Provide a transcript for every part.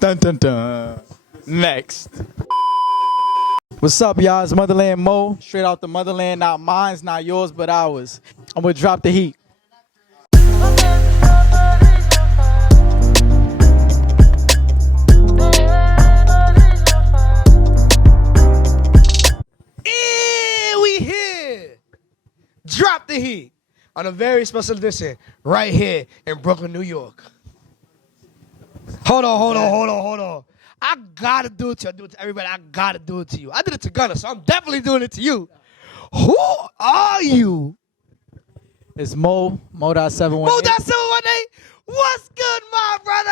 Dun dun dun. Next. What's up, y'all? It's Motherland Mo. Straight out the Motherland. Not mine's, not yours, but ours. I'm gonna drop the heat. And we here. Drop the heat on a very special edition right here in Brooklyn, New York. Hold on. I gotta do it to you. I do it to everybody. I gotta do it to you. I did it to Gunner, so I'm definitely doing it to you. Who are you? It's Moedot 718. Moedot 718. What's good, my brother?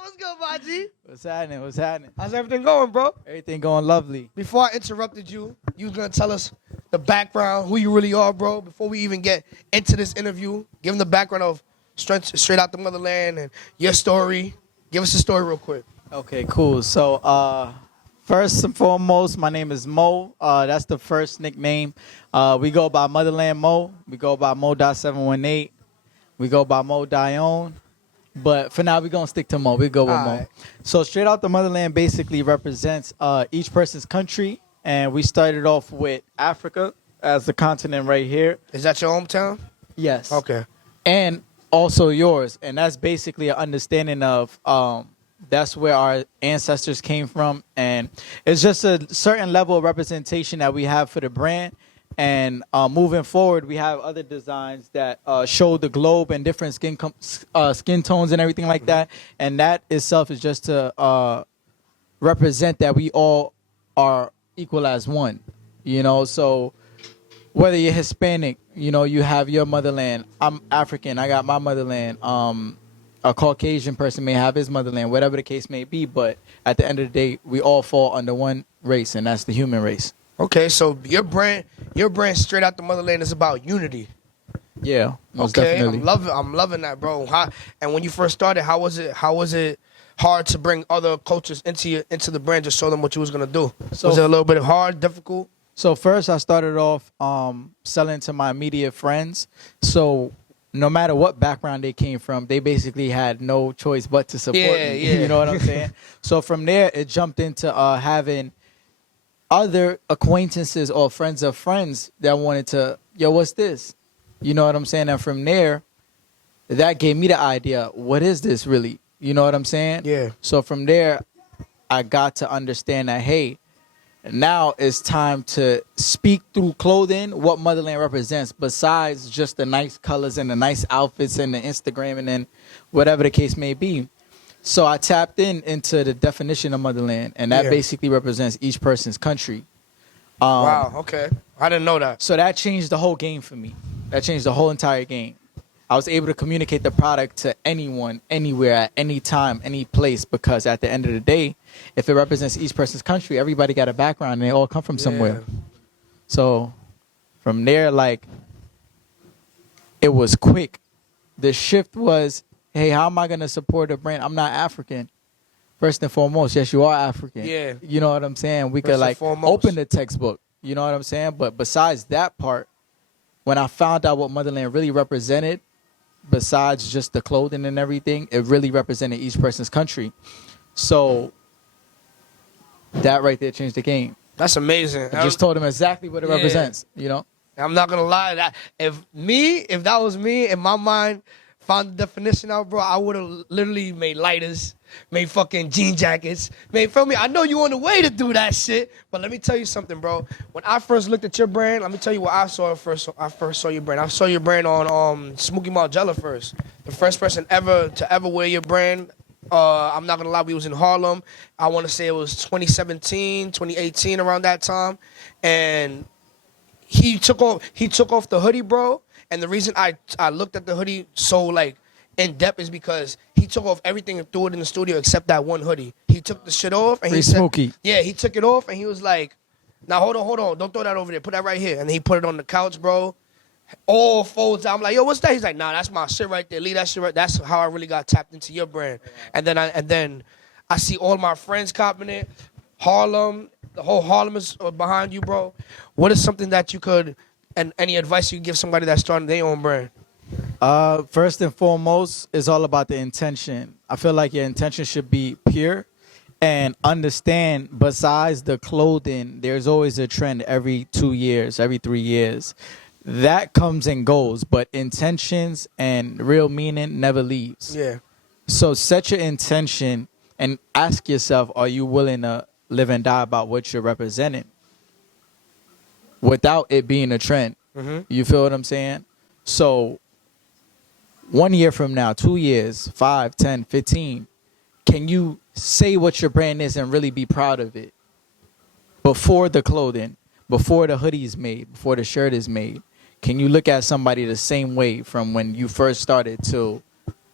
What's good, my G? What's happening? How's everything going, bro? Everything going lovely. Before I interrupted you, you was gonna tell us the background, who you really are, bro. Before we even get into this interview, give them the background of straight out the Motherland and your story. Give us a story real quick. Okay, cool. So, first and foremost, my name is Mo. That's the first nickname. We go by Motherland Mo. We go by Moedot 718. We go by Mo Dion. But for now, we're going to stick to Mo. We go with Mo. Right. So, straight out the Motherland basically represents each person's country. And we started off with Africa as the continent right here. Is that your hometown? Yes. Okay. And also yours. And that's basically an understanding of that's where our ancestors came from. And it's just a certain level of representation that we have for the brand. And moving forward, we have other designs that show the globe and different skin tones and everything like that. And that itself is just to represent that we all are equal as one, you know. So whether you're Hispanic, you know, you have your motherland. I'm African, I got my motherland. A Caucasian person may have his motherland, whatever the case may be. But at the end of the day, we all fall under one race, and that's the human race. Okay, so your brand straight out the Motherland is about unity. Yeah, most Okay, definitely. I'm loving that, bro. And when you first started, how was it hard to bring other cultures into the brand, just show them what you was gonna do? So- Was it a little bit hard, difficult? So first, I started off selling to my immediate friends. So no matter what background they came from, they basically had no choice but to support me. Yeah. You know what I'm saying? So from there, it jumped into having other acquaintances or friends of friends that wanted to, yo, what's this? You know what I'm saying? And from there, that gave me the idea, what is this really? You know what I'm saying? Yeah. So from there, I got to understand that, hey, now it's time to speak through clothing what Motherland represents, besides just the nice colors and the nice outfits and the Instagram and then whatever the case may be. So I tapped into the definition of Motherland, and that basically represents each person's country. Wow, okay. I didn't know that. So that changed the whole game for me. That changed the whole entire game. I was able to communicate the product to anyone, anywhere, at any time, any place, because at the end of the day, if it represents each person's country, everybody got a background and they all come from somewhere. So from there, like, it was quick. The shift was, hey, how am I going to support a brand? I'm not African. First and foremost, yes, you are African. Yeah. You know what I'm saying? We First could, and like, foremost. open the textbook. You know what I'm saying? But besides that part, when I found out what Motherland really represented, besides just the clothing and everything, it really represented each person's country. So that right there changed the game. That's amazing. I just told them exactly what it represents, you know? I'm not gonna lie. That if that was me in my mind, found the definition out, bro, I would have literally made lighters, made fucking jean jackets, feel me? I know you on the way to do that shit, but let me tell you something, bro. When I first looked at your brand, let me tell you what I saw first. I first saw your brand. I saw your brand on Smokey Margella first. The first person ever to wear your brand. I'm not gonna lie, we was in Harlem. I want to say it was 2017, 2018, around that time, and he took off the hoodie, bro. And the reason I looked at the hoodie so like in depth is because he took off everything and threw it in the studio except that one hoodie. He took the shit off and he said, Smokey. yeah, he took it off and he was like, now hold on, don't throw that over there, put that right here. And he put it on the couch, bro. All folds out. I'm like, yo, what's that? He's like, nah, that's my shit right there. Leave that shit right. That's how I really got tapped into your brand. And then I see all my friends copping it. Harlem, the whole Harlem is behind you, bro. What is something that you could, and any advice you could give somebody that's starting their own brand? First and foremost, it's all about the intention. I feel like your intention should be pure and understand besides the clothing, there's always a trend every 2 years, every 3 years. That comes and goes, but intentions and real meaning never leaves. Yeah. So set your intention and ask yourself, are you willing to live and die about what you're representing without it being a trend? Mm-hmm. You feel what I'm saying? So 1 year from now, 2 years, 5, 10, 15, can you say what your brand is and really be proud of it? Before the clothing, before the hoodie is made, before the shirt is made, can you look at somebody the same way from when you first started till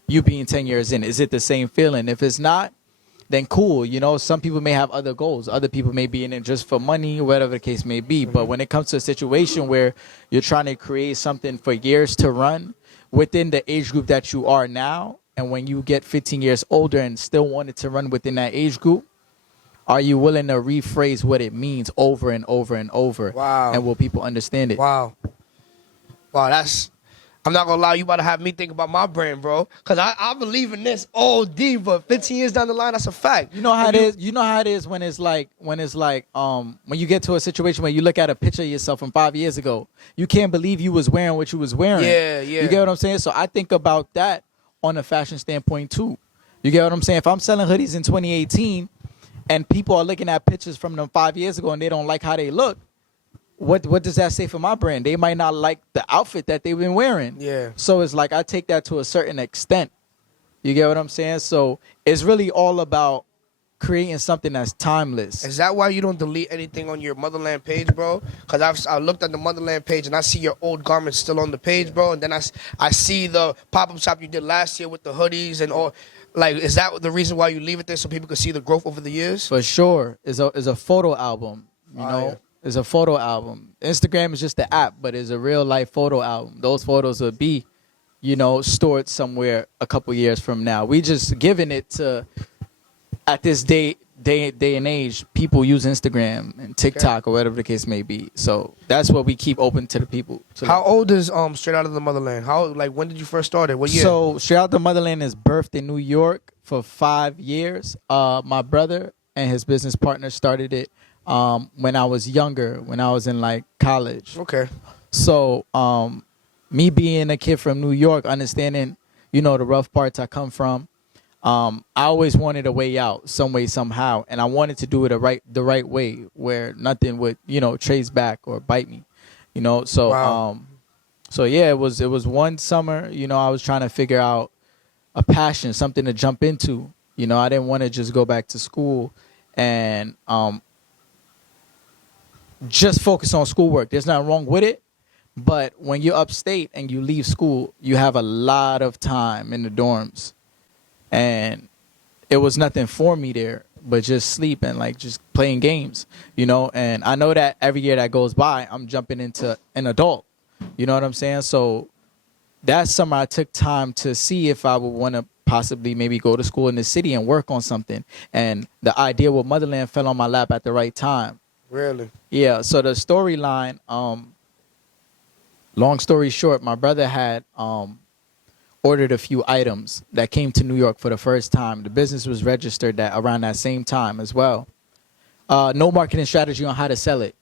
you being 10 years in? Is it the same feeling? If it's not, then cool. You know, some people may have other goals. Other people may be in it just for money, whatever the case may be. But when it comes to a situation where you're trying to create something for years to run within the age group that you are now, and when you get 15 years older and still wanted to run within that age group, are you willing to rephrase what it means over and over and over? Wow. And will people understand it? Wow. Wow, that's... I'm not gonna lie, you about to have me think about my brand, bro. Cause I believe in this OD, but 15 years down the line, that's a fact. You know how it is. You know how it is when when you get to a situation where you look at a picture of yourself from 5 years ago, you can't believe you was wearing what you was wearing. Yeah, yeah. You get what I'm saying? So I think about that on a fashion standpoint too. You get what I'm saying? If I'm selling hoodies in 2018 and people are looking at pictures from them 5 years ago and they don't like how they look, what does that say for my brand? They might not like the outfit that they've been wearing. Yeah. So it's like I take that to a certain extent. You get what I'm saying? So it's really all about creating something that's timeless. Is that why you don't delete anything on your Motherland page, bro? Because I looked at the Motherland page and I see your old garments still on the page, bro. And then I see the pop-up shop you did last year with the hoodies and all. Like, is that the reason why you leave it there so people can see the growth over the years? For sure. It's a photo album, you know? Yeah. It's a photo album. Instagram is just the app, but it's a real life photo album. Those photos will be, you know, stored somewhere a couple years from now. We just giving it to, at this day and age, people use Instagram and TikTok or whatever the case may be. So that's what we keep open to the people. How old is Straight Out of the Motherland? When did you first start it? What year? So Straight Out the Motherland is birthed in New York for 5 years. My brother and his business partner started it when I was younger, when I was in like college. Okay. So me being a kid from New York, understanding, you know, the rough parts I come from, I always wanted a way out, some way, somehow, and I wanted to do it the right way, where nothing would, you know, trace back or bite me, you know. So Wow. so yeah, it was one summer, you know, I was trying to figure out a passion, something to jump into. You know, I didn't want to just go back to school and just focus on schoolwork. There's nothing wrong with it, but when you're upstate and you leave school, you have a lot of time in the dorms. And it was nothing for me there but just sleep and like just playing games, you know. And I know that every year that goes by, I'm jumping into an adult. You know what I'm saying? So that summer I took time to see if I would want to possibly maybe go to school in the city and work on something. And the idea with Motherland fell on my lap at the right time. Really? Yeah. So the storyline, long story short, my brother had ordered a few items that came to New York for the first time. The business was registered around that same time as well. No marketing strategy on how to sell it.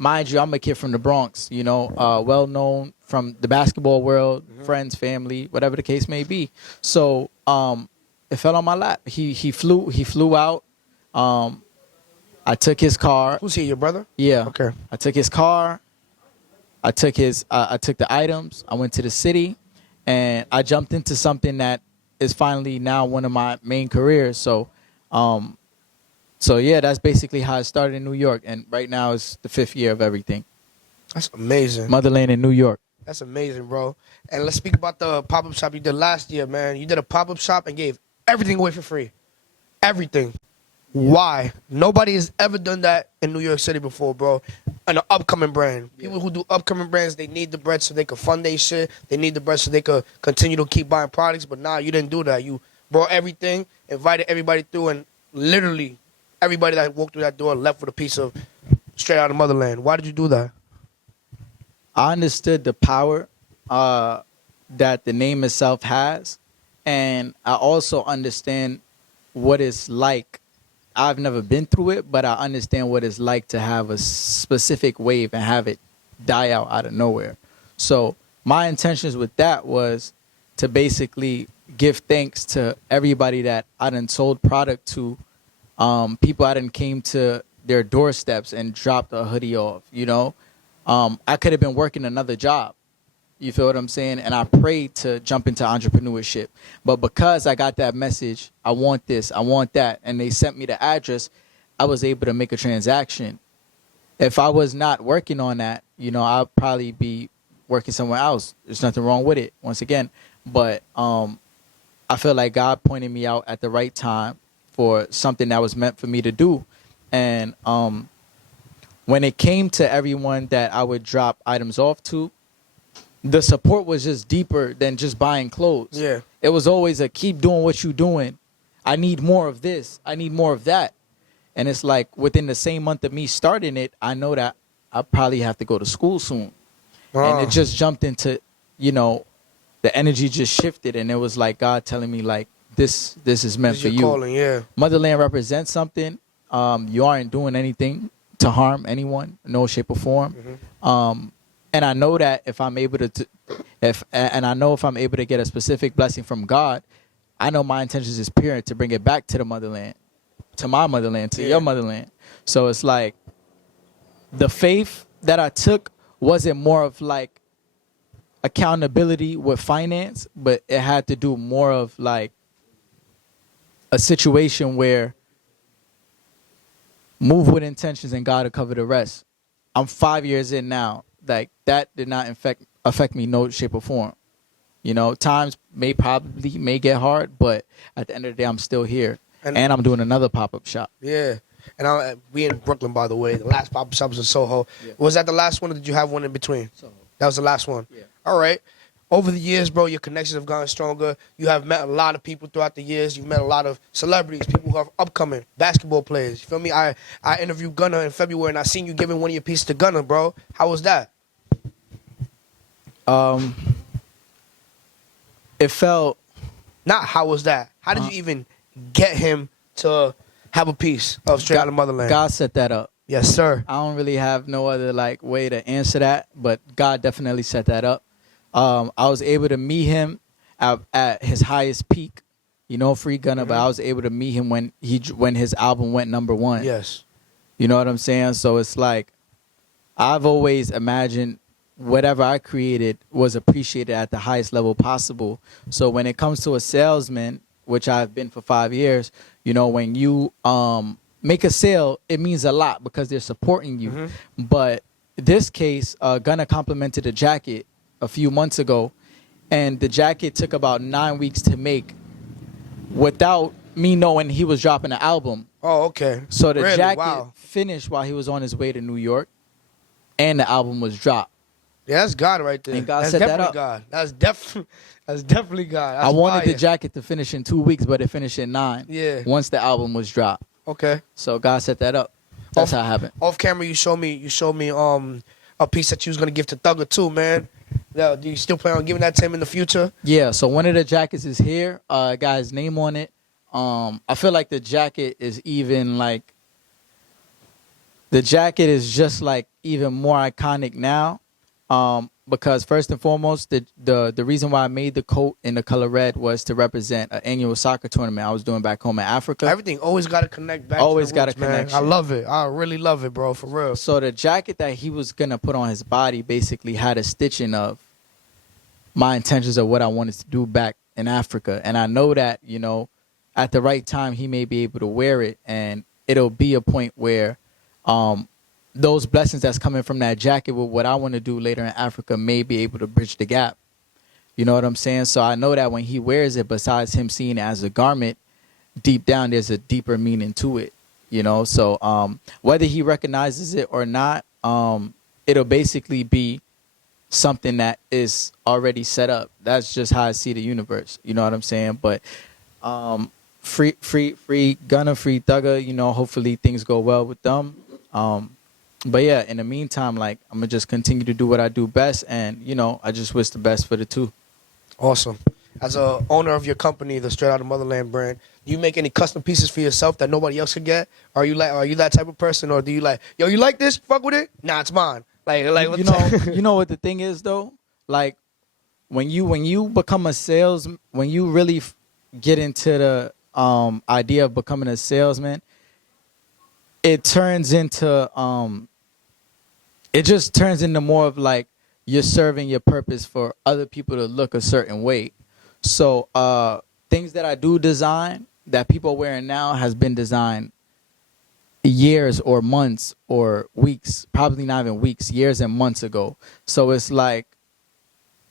Mind you, I'm a kid from the Bronx, you know, well known from the basketball world, friends, family, whatever the case may be. So it fell on my lap. He flew out. I took his car. Who's he, your brother? Yeah. Okay. I took his car. I took the items. I went to the city. And I jumped into something that is finally now one of my main careers. So, yeah, that's basically how it started in New York. And right now it's the 5th year of everything. That's amazing. Motherland in New York. That's amazing, bro. And let's speak about the pop-up shop you did last year, man. You did a pop-up shop and gave everything away for free. Everything. Why? Nobody has ever done that in New York City before, bro. An upcoming brand. People who do upcoming brands, they need the bread so they can fund their shit. They need the bread so they could continue to keep buying products. But nah, you didn't do that. You brought everything, invited everybody through, and literally everybody that walked through that door left with a piece of Straight Out of Motherland. Why did you do that? I understood the power that the name itself has, and I also understand what it's like. I've never been through it, but I understand what it's like to have a specific wave and have it die out of nowhere. So my intentions with that was to basically give thanks to everybody that I done sold product to, people I done came to their doorsteps and dropped a hoodie off, you know. I could have been working another job. You feel what I'm saying? And I prayed to jump into entrepreneurship. But because I got that message, I want this, I want that, and they sent me the address, I was able to make a transaction. If I was not working on that, you know, I'd probably be working somewhere else. There's nothing wrong with it, once again. But I feel like God pointed me out at the right time for something that was meant for me to do. And when it came to everyone that I would drop items off to, the support was just deeper than just buying clothes. Yeah. It was always a keep doing what you're doing. I need more of this. I need more of that. And it's like within the same month of me starting it, I know that I probably have to go to school soon. And it just jumped into, you know, the energy just shifted, and it was like God telling me like this is meant for you. Calling, yeah. Motherland represents something. You aren't doing anything to harm anyone, no shape or form. Mm-hmm. And I know that if I'm able to, if I'm able to get a specific blessing from God, I know my intentions is pure to bring it back to the motherland, to my motherland, to your motherland. So it's like the faith that I took wasn't more of like accountability with finance, but it had to do more of like a situation where move with intentions and God will cover the rest. I'm 5 years in now. Like that did not affect me no shape or form. You know, times may get hard, but at the end of the day, I'm still here, and I'm doing another pop-up shop. Yeah, and we in Brooklyn, by the way. The last pop-up shop was in Soho. Yeah. Was that the last one, or did you have one in between? Soho. That was the last one. Yeah. All right. Over the years, bro, your connections have gotten stronger. You have met a lot of people throughout the years. You've met a lot of celebrities, people who are upcoming, basketball players. You feel me? I interviewed Gunna in February, and I seen you giving one of your pieces to Gunna, bro. How was that? It felt... Not how was that? How did you even get him to have a piece of Straight Outta Motherland? God set that up. Yes, sir. I don't really have no other like way to answer that, but God definitely set that up. I was able to meet him at his highest peak, you know, Free Gunna, but I was able to meet him when his album went #1. Yes. You know what I'm saying? So it's like I've always imagined whatever I created was appreciated at the highest level possible. So when it comes to a salesman, which I've been for 5 years, you know, when you make a sale, it means a lot because they're supporting you. Mm-hmm. But this case, Gunna complimented a jacket a few months ago, and the jacket took about 9 weeks to make without me knowing he was dropping an album. Oh, okay. So the jacket finished while he was on his way to New York, and the album was dropped. Yeah, that's God right there. And God that's set definitely that up. God. That's definitely God. That's I wanted fire. the jacket to finish in 2 weeks, but it finished in 9. Yeah. Once the album was dropped. Okay. So God set that up. That's how it happened. Off camera, you showed me a piece that you was gonna give to Thugger too, man. Now, do you still plan on giving that to him in the future? Yeah. So one of the jackets is here. Got his name on it. I feel like the jacket is even like. The jacket is just like even more iconic now. Because first and foremost, the reason why I made the coat in the color red was to represent an annual soccer tournament I was doing back home in Africa. Everything always got to connect back. Always to the got a roots, man. connection. I love it. I really love it, bro. For real. So the jacket that he was gonna put on his body basically had a stitching of my intentions of what I wanted to do back in Africa, and I know that, you know, at the right time he may be able to wear it, and it'll be a point where those blessings that's coming from that jacket with what I want to do later in Africa may be able to bridge the gap. You know what I'm saying? So I know that when he wears it, besides him seeing it as a garment, deep down there's a deeper meaning to it. You know, so whether he recognizes it or not, it'll basically be something that is already set up. That's just how I see the universe. You know what I'm saying? But free Gunna, free Thugger, you know, hopefully things go well with them. But yeah, in the meantime, like, I'm gonna just continue to do what I do best, and, you know, I just wish the best for the two. Awesome. As a owner of your company, the Straight Outta Motherland brand, do you make any custom pieces for yourself that nobody else could get? Are you that type of person, or do you like, yo, you like this? Fuck with it? Nah, it's mine. You know, you know what the thing is though. Like when you become a sales, when you really get into the idea of becoming a salesman, it turns into it just turns into more of like you're serving your purpose for other people to look a certain way. So things that I do design that people are wearing now has been designed years or months or weeks, probably not even weeks, years and months ago. So it's like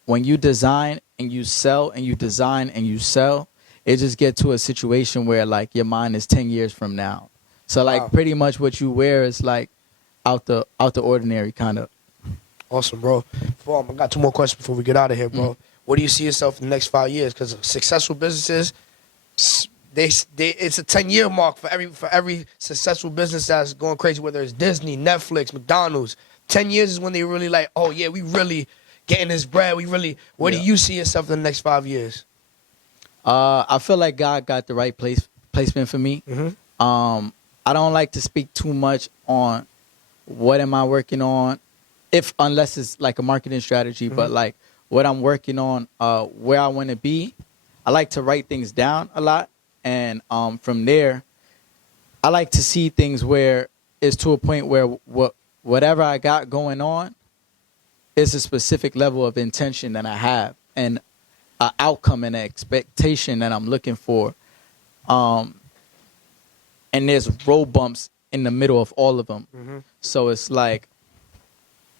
when you design and you sell and you design and you sell, it just get to a situation where like your mind is 10 years from now. So like Wow. pretty much what you wear is like out the ordinary kind of. Awesome, bro. I got two more questions before we get out of here, bro. Where do you see yourself in the next 5 years? Because successful businesses, it's a 10-year mark for every successful business that's going crazy, whether it's Disney, Netflix, McDonald's. 10 years is when they really like, oh yeah, we really getting this bread. Where do you see yourself in the next 5 years? I feel like God got the right placement for me. I don't like to speak too much on what am I working on, unless it's like a marketing strategy, but like what I'm working on, where I want to be. I like to write things down a lot, and from there, I like to see things where it's to a point where whatever I got going on is a specific level of intention that I have, and an outcome and an expectation that I'm looking for. And there's road bumps in the middle of all of them. So it's like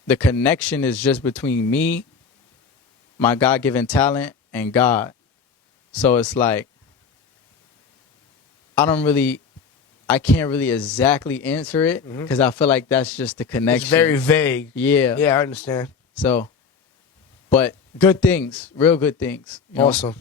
the connection is just between me, my God-given talent, and God. So it's like I can't really exactly answer it because I feel like that's just the connection. It's very vague. Yeah. Yeah, I understand. So, but good things, real good things. You know? Awesome.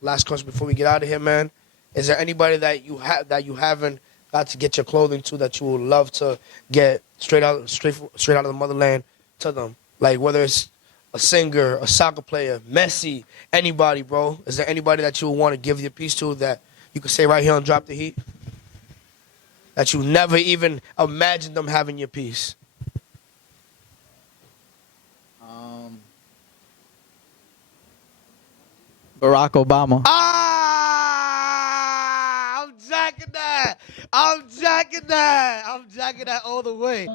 Last question before we get out of here, man. Is there anybody that you haven't got to get your clothing to that you would love to get straight out of the motherland to them? Like whether it's a singer, a soccer player, Messi, anybody, bro. Is there anybody that you would want to give your piece to that you could say right here on Drop the Heat? That you never even imagined them having your piece? Barack Obama. I'm jacking that. I'm jacking that all the way.